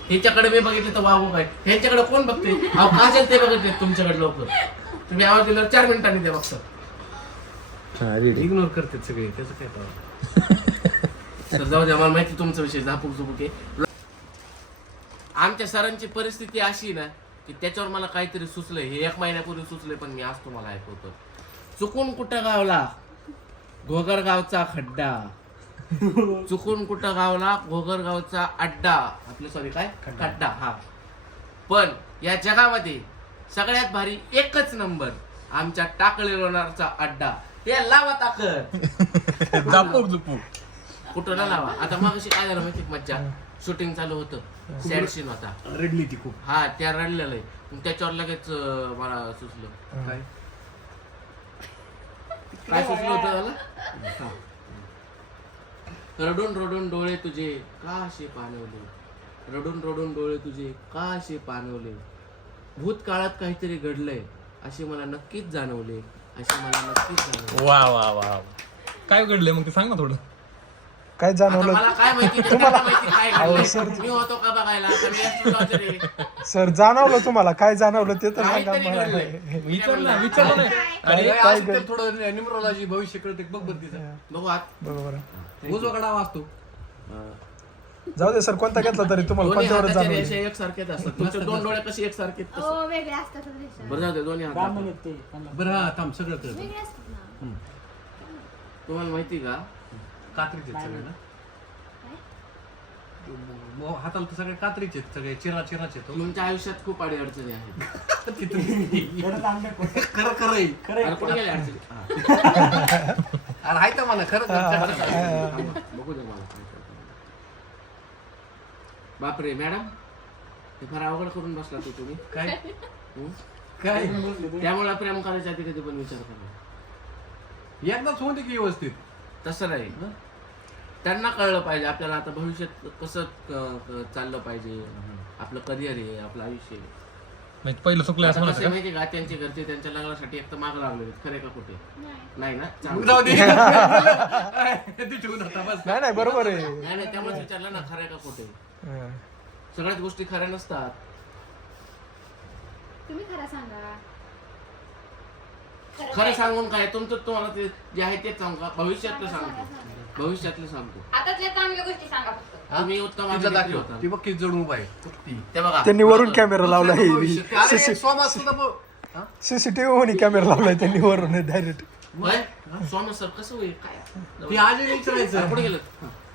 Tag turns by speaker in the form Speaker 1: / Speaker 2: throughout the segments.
Speaker 1: ह्याच्याकडे मी बघितलं तर वाहू काय ह्यांच्याकडे कोण बघते अहो काजल ते बघितले तुमच्याकडे लोक तुम्ही आवाज दिल्यावर 4 मिनिटांनी द्या बघतात इग्नोर करते सगळे त्याचं काय तर जाऊ द्या मला माहिती तुमचा विषय झापूक झुपूक आहे. आमच्या सरांची परिस्थिती अशी ना की त्याच्यावर मला काहीतरी सुचलंय हे 1 महिन्यापूर्वी सुचलंय पण मी आज तुम्हाला ऐकवतो. चुकून कुठं गावला घोगरगावचा खड्डा चुकून कुठं गावला घोगरगावचा अड्डा आपलं सॉरी काय खड्डा हा पण या जगामध्ये सगळ्यात भारी एकच नंबर आमच्या टाकळी लोणारचा अड्डा हे लावा ताकद
Speaker 2: झापूक झुपूक
Speaker 1: कुठं ना लावा. आता मग अशी काय झालं माहिती मज्जा शूटिंग चालू होतं सॅड सीन होता
Speaker 3: रडली ती खूप
Speaker 1: हा त्या रडलेलं आहे त्याच्यावर लगेच मला सुचलं
Speaker 3: काय
Speaker 1: काय सुचलं होतं त्याला रडून रडून डोळे तुझे का असे पाणवले रडून रडून डोळे तुझे का असे पाणवले भूतकाळात काहीतरी घडलंय असे मला नक्कीच जाणवले असे मला नक्कीच जाणवले.
Speaker 2: वा वा वा काय घडलंय मग ते सांग ना थोडं.
Speaker 4: काय
Speaker 1: आता
Speaker 4: जाणवलं
Speaker 1: मला काय माहिती तुम्हाला माहिती काय घडलंय मी होतो का बघायला का मी असतो का तरी?
Speaker 4: सर जाणवलं तुम्हाला काय जाणवलं ते तर सांगा
Speaker 1: काहीतरी
Speaker 4: मला.
Speaker 1: घडलंय.
Speaker 2: विचारलं नाही
Speaker 3: अरे
Speaker 4: काय
Speaker 3: आज
Speaker 4: घड-
Speaker 3: ते थोडं न्यूमरोलॉजी भविष्य कळते बघ बघ तिचं
Speaker 1: बघू आत
Speaker 4: बरोबर आहे.
Speaker 3: उजवाकडा वाचतो
Speaker 4: जाऊ दे सर कोणता घेतला तरी तुम्हाला
Speaker 1: दोन्ही
Speaker 4: कोणत्यावर
Speaker 1: हाताच्या
Speaker 4: जाणवलं
Speaker 1: रेषा एकसारखेच असतात तुमचे 2 डोळे कसे एकसारखे
Speaker 5: हो वेगळे असतात रेषा.
Speaker 1: बरं जाऊ दे दोन्ही हात
Speaker 3: बरं हा थांब सगळं कळतं
Speaker 5: वेगळे असतात ना.
Speaker 1: तुम्हाला माहिती का
Speaker 3: कात्रीचे सगळे ना हाताला तर सगळे कात्रीचे सगळे चिराचे तो
Speaker 1: तुमच्या आयुष्यात खूप अडचणी आहेत
Speaker 3: खरं खरं आहे.
Speaker 1: अरे कुठे गेल्या अडचणी
Speaker 3: अरे हाय तर मला खरं
Speaker 1: थांबा, बघू दे मला काय करतो. बापरे मॅडम हे फार अवघड करून बसला तू तुम्ही
Speaker 3: काय
Speaker 1: हं?
Speaker 3: काय
Speaker 1: त्यामुळे प्रेम करायच्या आधी कधी पण विचार करा
Speaker 3: एकदाच होते की व्यवस्थित
Speaker 1: तसं नाही त्यांना कळलं पाहिजे आपल्याला आता भविष्यात कसं चाललं पाहिजे आपलं करिअर आहे आपलं आयुष्य आहे.
Speaker 2: म्हणजे पहिलं चुकलं असं
Speaker 1: आता
Speaker 2: म्हणत
Speaker 1: कसं आहे माहिती का त्यांचे घरचे त्यांच्या लग्नासाठी एक तर माग लागले खरे का कुठे
Speaker 5: नाही.
Speaker 1: नाही ना
Speaker 3: मग
Speaker 1: चांगलं.
Speaker 3: जाऊ दे ते ठेवून आता बस
Speaker 4: नाही नाही बरोबर आहे
Speaker 1: नाही नाही त्यामुळे विचारलं ना खरे का कुठे
Speaker 4: हं.
Speaker 1: सगळ्याच गोष्टी खऱ्या नसतात.
Speaker 5: तुम्ही खरं सांगा.
Speaker 1: खरं सांगून काय तुमचं तुम्हाला ते जे आहे तेच सांगा भविष्यातलं सांगतो भविष्यातलं सांगतो
Speaker 6: आता त्या चांगल्या गोष्टी सांगा फक्त.
Speaker 1: तुम्ही उत्तम
Speaker 3: तिला
Speaker 1: अभिनेत्री
Speaker 3: दाखव
Speaker 1: होता.
Speaker 3: ती बघ किती जड उभा आहे
Speaker 1: ते बघा
Speaker 4: त्यांनी वरून कॅमेरा लावला
Speaker 3: अरे सोमा सुद्धा बघ हा?
Speaker 4: सीसीटीव्ही मध्ये कॅमेरा लावलाय त्यांनी वरून डायरेक्ट.
Speaker 1: होय? स्वामी सर कसं होईल काय
Speaker 3: ती आज विचारायचं
Speaker 1: पुढे गेलं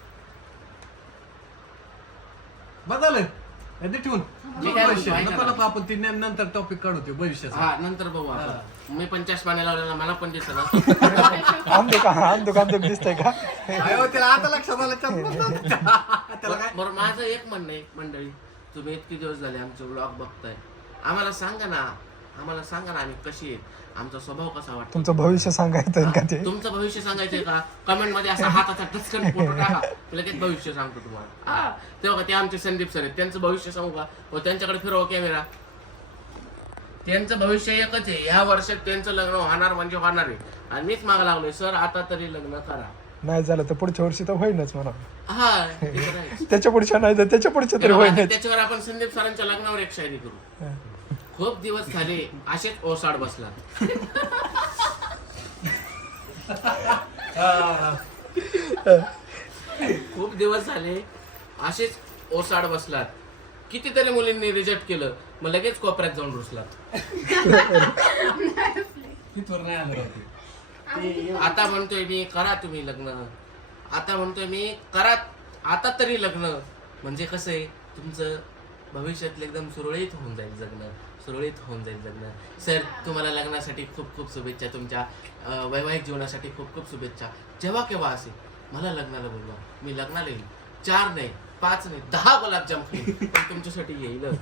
Speaker 3: बदल ते ठेवून
Speaker 1: मी काय
Speaker 3: भविष्य
Speaker 1: म्हणतो,
Speaker 3: नको
Speaker 1: ऐका
Speaker 3: नको आपण ती नंतर टॉपिक काढू ते भविष्याचा
Speaker 1: हा नंतर बघू आपण मी 50 पाणी लावलेला मला पण दिसत
Speaker 4: आमदुक दिसतंय का
Speaker 3: अयो त्याला आता लक्षात आलं त्याला काय
Speaker 1: बरं माझं एक म्हणणं आहे मंडळी तुम्ही इतके दिवस झाले आमचे व्लॉग बघताय आम्हाला सांगा ना आम्ही कशी आहेत आमचा स्वभाव कसा वाटतो
Speaker 4: तुमचं भविष्य सांगायचं का ते
Speaker 1: तुमचं भविष्य सांगायचंय का कमेंट मध्ये असा हाताचा टचकन फोटो टाका लगेच भविष्य सांगतो तुम्हाला हा तेव्हा ते आमचे संदीप सर आहेत त्यांचं भविष्य सांगू का हो त्यांच्याकडे फिरवा कॅमेरा त्यांचं भविष्य एकच आहे ह्या वर्षात त्यांचं लग्न होणार म्हणजे होणार आहे आणि मीच माग लागलोय सर आता तरी लग्न करा
Speaker 4: नाही झालं तर पुढच्या वर्षी तर होईनच म्हणा
Speaker 1: हा ते तर आहेच.
Speaker 4: त्याच्या पुढच्या नाही तर त्याच्या पुढच्या तरी
Speaker 1: तेव्हा आता
Speaker 4: होईनच.
Speaker 1: त्याच्यावर आपण संदीप सरांच्या लग्नावर एक शायरी करू खूप दिवस झाले असेच ओसाड बसला खूप दिवस झाले असेच ओसाड बसलात कितीतरी मुलींनी रिजेक्ट केलं मग लगेच कोपऱ्यात जाऊन रुसलात
Speaker 3: तिथवर नाही आलं राहते
Speaker 1: आता म्हणतोय मी करा तुम्ही लग्न आता म्हणतोय मी करा आता तरी लग्न म्हणजे कसं आहे तुमचं भविष्यातलं एकदम सुरळीत होऊन जाईल जगणं सर तुम्हाला लग्नासाठी खूप खूप शुभेच्छा तुमच्या वैवाहिक जीवनासाठी खूप खूप शुभेच्छा जेव्हा केव्हा असेल मला लग्नाला बोलवा मी लग्नाला येईल 4 नाही 5 नाही 10 गुलाबजाम खाईन पण तुमच्यासाठी येईलच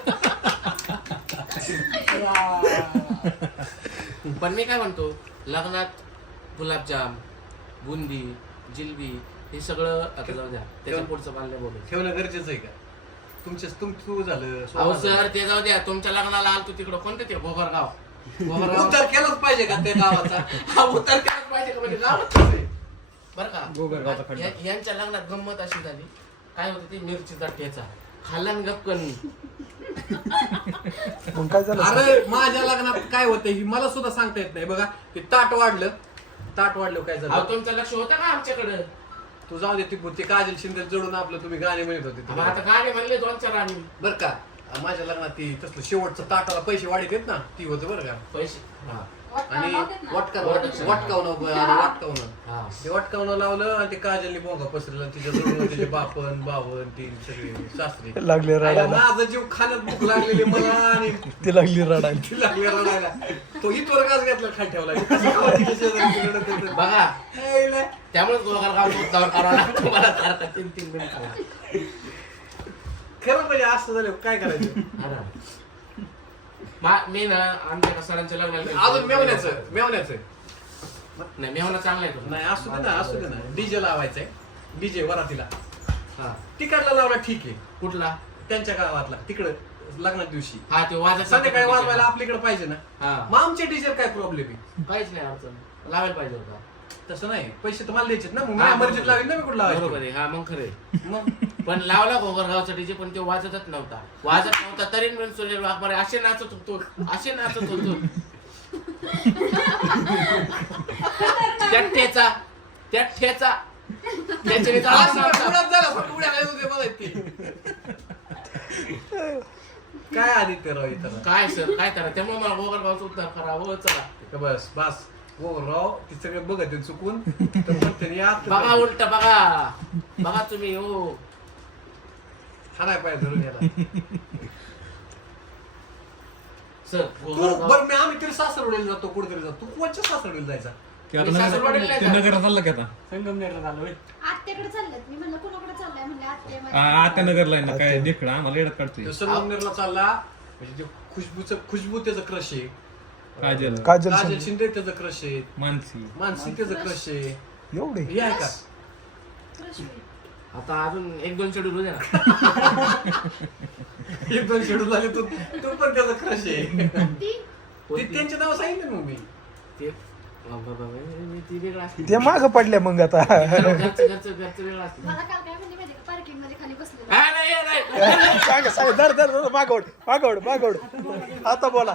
Speaker 1: पण मी काय म्हणतो लग्नात गुलाबजाम बुंदी जिलबी हे सगळं आता जाऊ द्या त्याच्या पुढचं पाल्य बोलू
Speaker 3: ठेवणं गरजेचं आहे का तू झालं
Speaker 1: अहो सर ते जाऊ द्या तुमच्या लग्नाला आलतो तिकडं कोणतं ते गोगरगाव
Speaker 3: उत्तर केलंच पाहिजे का त्या गावाचा
Speaker 1: हा उत्तर केलंच पाहिजे का म्हणजे गावच आहे बरं
Speaker 3: गोगरगावचा
Speaker 1: का यांच्या लग्नात गंमत अशी झाली काय होती ती मिरचीचा ठेचा खाल्ला न गपकन.
Speaker 4: मग काय झालं
Speaker 3: अरे माझ्या लग्नात काय होतं ही मला सुद्धा सांगता येत नाही बघा. ते ताट वाढलं काय
Speaker 1: अहो
Speaker 3: झालं.
Speaker 1: तुमचं लक्ष होतं का आमच्याकडं?
Speaker 3: तू जाऊ दे ती काजल शिंदे जोडून आपलं तुम्ही गाणे म्हणत होते
Speaker 1: मग आता गाणे म्हणले 2-4 आणि
Speaker 3: बरं का. माझ्या लग्नात ती तसलं शेवटचं ताटाला पैसे वाढीत आहेत ना ती होतं बरं का.
Speaker 1: पैसे.
Speaker 3: हा.
Speaker 6: वाटका
Speaker 3: आणि
Speaker 6: नव्हतेत ना?
Speaker 3: वाटकावणं
Speaker 1: हा.
Speaker 3: ते वाटकावणं लावलं आणि ते काजलनी बोंगा पसरलं तिच्या जवळ तिचे बापन बावन तीन सगळे सासरे
Speaker 4: लागले
Speaker 3: आईला
Speaker 4: रडायला
Speaker 3: माझा जीव खाण्यात भूक लागलेली मला आणि
Speaker 4: ती लागली रडायला
Speaker 3: ती लागली रडायला. तो इथवर गाज घातला खाली ठेवला कसं खावं तिच्या शेजारी रडत होतं.
Speaker 1: बघा
Speaker 3: आईला.
Speaker 1: त्यामुळे गोगरगाव मुद्दावर करावं लागतं मला सारखं 3-3 मिनिटं.
Speaker 3: खरं म्हणजे असं झालं काय करायचं.
Speaker 1: मी ना आमच्या सरांच्या लग्नाला
Speaker 3: अजून मेवण्याचं
Speaker 1: नाही मेवणा चांगला आहे तो.
Speaker 3: नाही असू दे ना डीजे लावायचंय. डीजे वरातीला
Speaker 1: हा.
Speaker 3: तिकडला लावला ठीक आहे.
Speaker 1: कुठला?
Speaker 3: त्यांच्या गावातला तिकडं लग्नाच्या दिवशी
Speaker 1: हा ते वाजत
Speaker 3: संध्याकाळी वाजवायला आपल्याकडे पाहिजे ना.
Speaker 1: हा
Speaker 3: मग आमच्या डीजे काय प्रॉब्लेम आहे.
Speaker 1: काहीच नाही अडचण. लावायला पाहिजे होता.
Speaker 3: तसं नाही पैसे तुम्हाला द्यायचे ना. मग
Speaker 1: हा,
Speaker 3: मी मर्जीत लावेल ना मी कुठं
Speaker 1: बरोबर
Speaker 3: लावायचं.
Speaker 1: आहे. हा मग खरे
Speaker 3: मग
Speaker 1: पण लावला गोगरगावचा डीजे पण तो वाजतच नव्हता तरी पण सुनील वाघमारे असे नाचत होतो त्या ठेचा त्याच्याने
Speaker 3: असं
Speaker 1: चालत
Speaker 3: काय
Speaker 1: नव्हता.
Speaker 3: पुण्यात झालं, फक्त उड्या घालत होते मला इथे. काय आदित्यराव इथं
Speaker 1: काय सर काय करा त्यामुळे मला गोगरगावचा उद्धार करावं. चला
Speaker 3: का बस हो राव ती सगळे बघत आहेत चुकून तर म्हणते या
Speaker 1: बघा उलट बघा तुम्ही. हो
Speaker 3: हा नाही पाहिजे धरून याला.
Speaker 1: सर
Speaker 3: तू
Speaker 1: गोगरगाव
Speaker 3: बरं मी आम्ही तरी सासरवडीला जातो कुठेतरी जातो. तू कोणच्या सासरवडीला जायचा.
Speaker 2: ते आता
Speaker 1: मी सासरवाडीला
Speaker 2: नगर- ते
Speaker 1: जायचं.
Speaker 2: नगरात चाललं की आता
Speaker 5: आत्याकडे चाललेत. मी म्हणलं कुणाकडे चाललंय म्हणले
Speaker 2: आता नगरला आहे ना काय देखडा आम्हाला येडत काढतोय.
Speaker 3: तो संगमनेरला चालला म्हणजे ते खुशबू त्याचं क्रश आहे.
Speaker 2: काजल
Speaker 4: काजल
Speaker 3: काजल
Speaker 4: शिंदे.
Speaker 3: शिंदे त्याचं क्रश आहे.
Speaker 2: मानसी
Speaker 3: त्याचं क्रश आहे.
Speaker 4: एवढे
Speaker 3: हे आहे का
Speaker 1: आता अजून 1-2 शेड्यूल होते ना.
Speaker 3: 1-2 शेड्यूल झाले तू पण त्याचा क्रश आहे.
Speaker 5: ती
Speaker 3: ते त्यांचे नाव सांगितलं मग मी.
Speaker 1: ते ती वेगळं असते.
Speaker 4: ते माग पडल्या मग आता
Speaker 1: घरचं वेगळं असतं.
Speaker 5: मला काल काय म्हणले माहिती का पार्किंग मध्ये खाली बसलेलं.
Speaker 1: हा, नाही.
Speaker 4: सांग धर मागवड आता बोला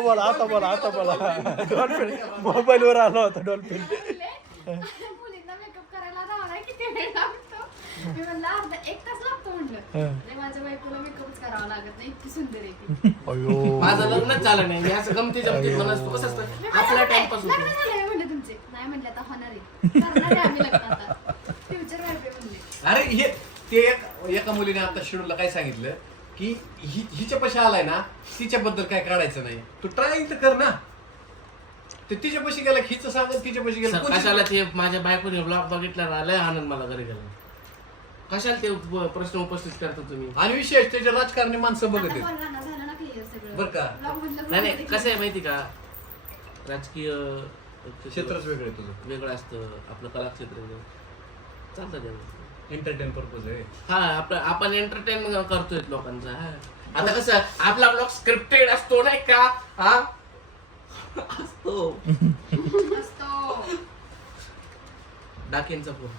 Speaker 4: डॉल्फिन मोबाईल वर आला होता डॉल्फिन.
Speaker 5: मुलींना मेकअप करायला लावलाय किती वेळ लागतो. मी म्हणलं अर्धा 1 तास लागतो म्हणलं. नाही माझ्या बायकोला मेकअपच करावा लागत नाही इतकी सुंदर आहे ती.
Speaker 4: अयो
Speaker 1: माझं लग्नच झालं नाही. मी असं गमती जमती म्हणत कसं असतं आपला टाइमपास
Speaker 5: लग्न
Speaker 1: होतो.
Speaker 5: झालंय म्हणले तुमचे. नाही म्हणले आता होणार आहे. करणार आहे आम्ही लग्न आता. फ्युचर वाईफ आहे म्हणले.
Speaker 3: अरे हे ते एका मुलीने आता शेड्यूलला काय सांगितलं की हिच्या पैसे आलाय ना तिच्याबद्दल काय काढायचं नाही. तू ट्राय तर कर ना. ते तिच्या पैसे गेला हिचं सांगत तिच्या पैसे गेला
Speaker 1: कशाला ते माझ्या बायकोने ब्लॉग बघितला लय आनंद मला घरी गेला. कशाला ते प्रश्न उपस्थित करता तुम्ही.
Speaker 3: आणि विशेष त्याच्या राजकारणी माणसं बघत
Speaker 5: आता
Speaker 3: आहेत.
Speaker 5: बोलणार झालं ना क्लिअर सगळं.
Speaker 3: बरं का?
Speaker 5: Vlog मधलं
Speaker 1: नाही
Speaker 5: बोललं
Speaker 1: कसं आहे माहिती का राजकीय
Speaker 3: क्षेत्रच वेगळं आहे तुझं.
Speaker 1: वेगळं असतं आपलं कलाक्षेत्र चालतं त्याचं.
Speaker 3: एंटरटेन पर्पज आहे.
Speaker 1: हा आपण एंटरटेन करतोय लोकांचा. हा. आता कसं आपला ब्लॉग स्क्रिप्टेड असतो नाही का. हा असतो
Speaker 5: असतो.
Speaker 1: डाकेंचा फोन.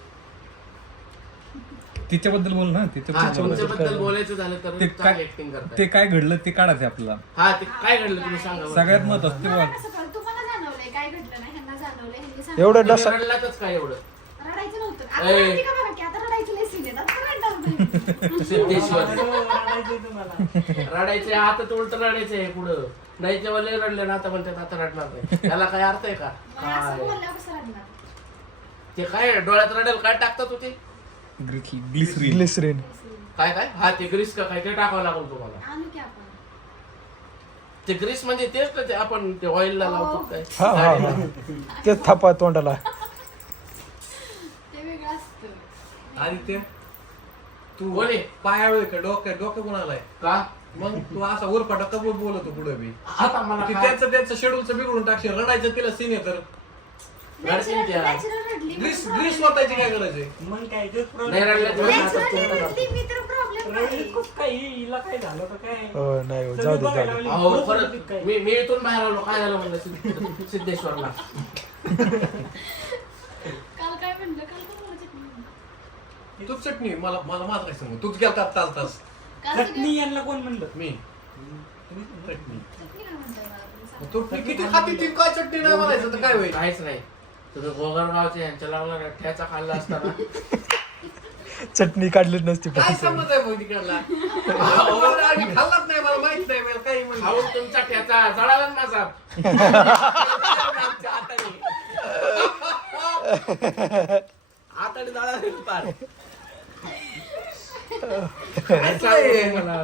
Speaker 2: तिच्याबद्दल बोल ना
Speaker 1: तुमच्याबद्दल बोलायचं झालं तर
Speaker 2: ते
Speaker 1: चांगली
Speaker 2: काय
Speaker 1: ऍक्टिंग
Speaker 2: ते
Speaker 1: करताय.
Speaker 2: काय घडलं ते काढायचं आपल्याला.
Speaker 1: हा ते काय घडलं तुम्ही सांगा बरं.
Speaker 2: सगळ्यात महत्वाचं ते
Speaker 5: मला
Speaker 2: वाट
Speaker 5: कसं कळलं? तुम्हाला जाणवलंय काय घडलं नाही. ह्यांना जाणवलंय ह्यांनी सांगितलं.
Speaker 4: एवढं
Speaker 1: तुम्ही
Speaker 4: डसा
Speaker 1: रडलातच काय एवढं.
Speaker 5: रडायचं नव्हतं. आता
Speaker 1: ए.
Speaker 5: रडती का बघा की आता रडायचं लय सीन आहे. आता रडणार नाही.
Speaker 1: सिद्धेश्वर रडायचे आता तर उलट रडायचंय पुढं. नाही तेव्हा लय रडले ना आता म्हणतात आता रडणार नाही. त्याला काय अर्थ आहे का.
Speaker 5: मग असं
Speaker 1: काय
Speaker 5: बोलल्यावर कसं रडणार.
Speaker 1: ते काय डोळ्यात रडेल काय टाकतात होते.
Speaker 2: ग्लिसरीन
Speaker 4: ग्लिसरीन
Speaker 1: काय हा ते ग्रीस का काय ते टाकावं लागेल तुम्हाला.
Speaker 5: आणू की आपण.
Speaker 1: ते ग्रीस म्हणजे तेच ना ते आपण ते ऑइलला लावतो काय.
Speaker 4: हा तेच थापा तोंडाला.
Speaker 5: ते वेगळं असतं.
Speaker 3: आदित्य तू
Speaker 1: कोण आहे?
Speaker 3: पायावर का डोकं कोणालाय
Speaker 1: का
Speaker 3: मग तू असा उरपाटा कबूल बोलतो पुढे बी.
Speaker 1: आता मला
Speaker 3: ती
Speaker 1: काय-
Speaker 3: त्यांचं शेड्यूलचं बिघडून टाकशील. रडायचं तिला सीन आहे तर
Speaker 1: रडतील त्या.
Speaker 5: नॅचरल रडली.
Speaker 3: ग्रीस वाटायची काय करायचे.
Speaker 1: नाही रडल्या तर
Speaker 5: नॅचरली
Speaker 1: आता-
Speaker 5: रडली मी तर प्रॉब्लेम नाही.
Speaker 4: हो नाही हो, जाऊ दे
Speaker 1: अहो खरं मी इथून बाहेर आलो काय झालं म्हणलं सिद्धेश्वरला.
Speaker 5: काल काय म्हणलं काल काय बोलायचं.
Speaker 3: तूच चटणी मला माझं काय सांगू तूच गेलतात चालतास
Speaker 7: चटणी यांना कोण म्हणलं
Speaker 3: मी चटणी.
Speaker 5: चटणी काय म्हणताय मला तुम्ही सांगा.
Speaker 3: मग तू किती खाती ती काय चटणी नाही म्हणायचं तर काय होईल
Speaker 1: काहीच नाही तुम्ही गोगरगावचे यांच्या लागला ठ्याचा खाल्ला असताना
Speaker 4: चटणी काढलीच नसती
Speaker 3: काय
Speaker 4: पण
Speaker 3: समज आहे मग तिकडला आम्ही खाल्लाच नाही मला माहित नाही मला काही म्हणलं
Speaker 1: खाऊन तुमचा ठ्याचा जळाला ना माझा आमच्या हाताने हाताने जळाला पार काय सांगू मला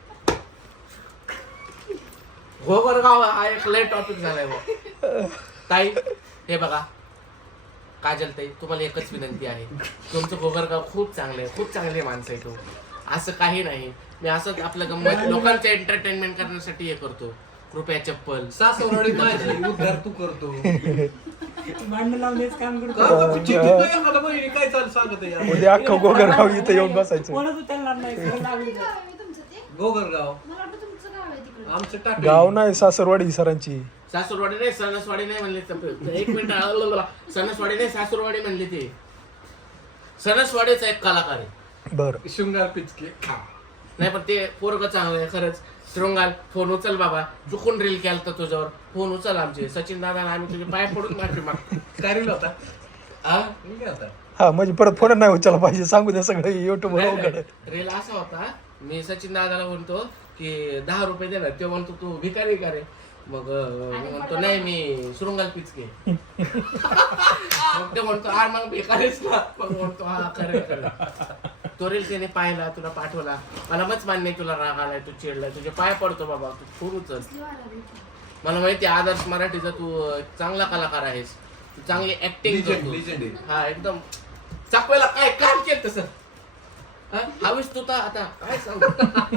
Speaker 1: गोगरगाव हा एक लय टॉपिक झालाय बुवा. ताई हे बघा काजल ताई तुम्हाला एकच विनंती आहे तुमचं गोगरगाव खूप चांगलं आहे खूप चांगले माणसं आहे तो असं काही नाही मी असंच आपलं गंमत लोकांचं एंटरटेनमेंट करण्यासाठी हे करतो कृपया चप्पल
Speaker 3: सासवडी माझी उद्धार तू करतो
Speaker 7: भांडण लावण्याचं काम करतो
Speaker 3: एखादा बहिणी काय चालू सांगत आहे यार.
Speaker 4: उद्या अख्खं गोगरगाव इथं येऊन बसायचं
Speaker 7: कोणच उचलणार नाही कोण लागली
Speaker 5: किती
Speaker 7: तर.
Speaker 5: गाव आहे तुमचं ते?
Speaker 3: गोगरगाव
Speaker 5: मला वाटतं तुमचं गाव आहे तिकडे.
Speaker 3: आमचं टाक
Speaker 4: गाव नाही सासरवाडी सरांची
Speaker 1: सासूरवाडी नाही सणसवाडी नाही म्हणले एक मिनिट सणसवाडी नाही सासूरवाडी म्हणले ते सणसवाडीचा एक कलाकार आहे
Speaker 4: बर
Speaker 3: शृंगार पिचके
Speaker 1: नाही पण ते पोरग चांगलं आहे खरंच शृंगाल फोन उचल बाबा चुकून रील केलं तर तुझ्यावर फोन उचल आमचे सचिन दादा आम्ही तुझे पाय पडून माफी मागतो
Speaker 3: काय रील होता
Speaker 1: हा?
Speaker 3: मी काय होता
Speaker 4: हा म्हणजे परत फोन नाही उचलला पाहिजे सांगू द्या सगळं युट्यूब वर अवघड आहे.
Speaker 1: रील असा होता मी सचिन दादाला म्हणतो की 10 रुपये दे ना तो म्हणतो तू भिकारी का रे मग मी म्हणतो नाही मी शृंगाल पिचके मग ते म्हणतो आर मग भिकारीच ना मग म्हणतो हा खरं खरं तो रील त्याने पाहिला तुला पाठवला मला मच मान्य आहे, तुला राग आलाय तू चिडलाय तुझे पाय पडतो बाबा तू फोन उचल
Speaker 5: कसली वाला भेटली.
Speaker 1: मला माहिती आहे, आदर्श मराठीचा तू चांगला कलाकार आहेस तू चांगली ऍक्टिंग करतो
Speaker 3: लिजंड आहे.
Speaker 1: हा एकदम चाकवायला काय काम केलं तसं हा? हवीस तू तर आता काय सांगू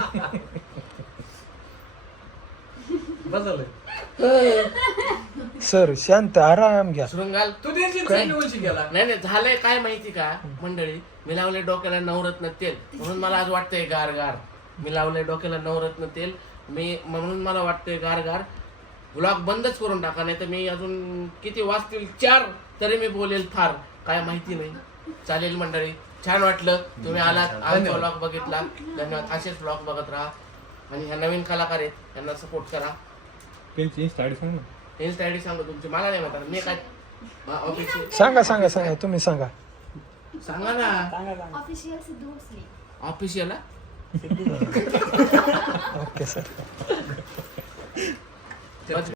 Speaker 3: बदल
Speaker 4: सर शांत आराम घ्या
Speaker 1: शृंगाल
Speaker 3: तू देशील चांगली उंची गेला
Speaker 1: नाही नाही झालंय काय माहिती का मंडळी मी लावले डोक्याला नवरत्न तेल म्हणून मला आज वाटतंय गार गार मी लावले डोक्याला नवरत्न तेल मी म्हणून मला वाटतंय गार गार ब्लॉग बंदच करून टाका नाही तर मी अजून किती वाजतील 4 तरी मी बोलेल फार काय माहिती नाही चालेल मंडळी छान वाटलं तुम्ही आलात आमचा ब्लॉग बघितला धन्यवाद असेच ब्लॉग बघत राहा आणि ह्या नवीन कलाकार आहेत त्यांना सपोर्ट करा
Speaker 2: त्यांची इन्स्टा आयडी सांग ना
Speaker 1: इन्स्टा आयडी सांगतो तुमची मला नाही म्हणतात मी काय ऑफिशियल
Speaker 4: सांगा तुम्ही सांगा
Speaker 1: सांगा ना
Speaker 7: सांगा सांगा
Speaker 5: official Siddhu Bhosale.
Speaker 1: Official
Speaker 4: okay sir